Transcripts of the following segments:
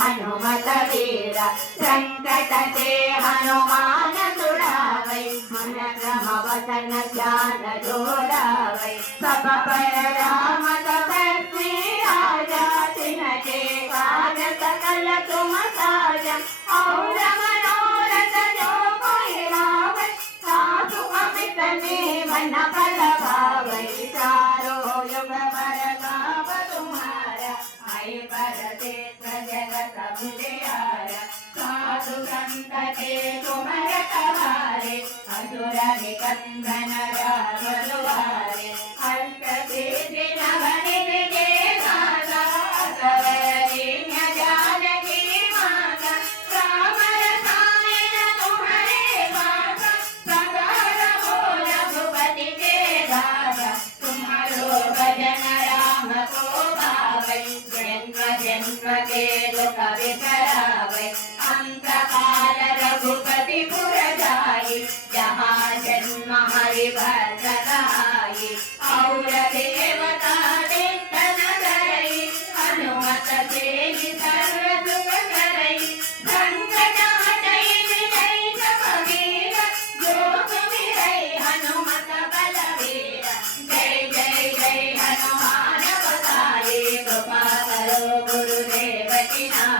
హనుమత వీర సంకట తే హనుమాన తుడావై మన క్రమ వసన జ్ఞాన జోడావై సభ పర రామ తపస్వి రాజా తినకే కాజ సకల తుమ సాజ ఔర మనోరథ జో కోయి రావై సాసు అమిత నే వన ఫల భావై సారో యుగ పర సముదయార సాధు సంతతే కుమర जन्म के दुख विसरावै अंत काल पुर जाई जहाँ जन्म हरि भक्त और देवता हनुमत से सर्व Yeah.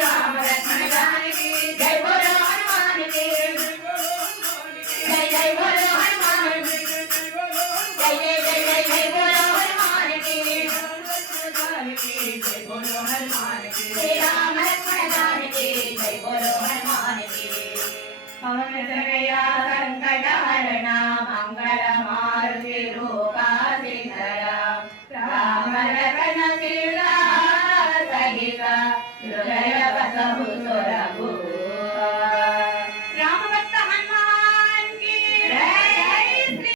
Obrigada.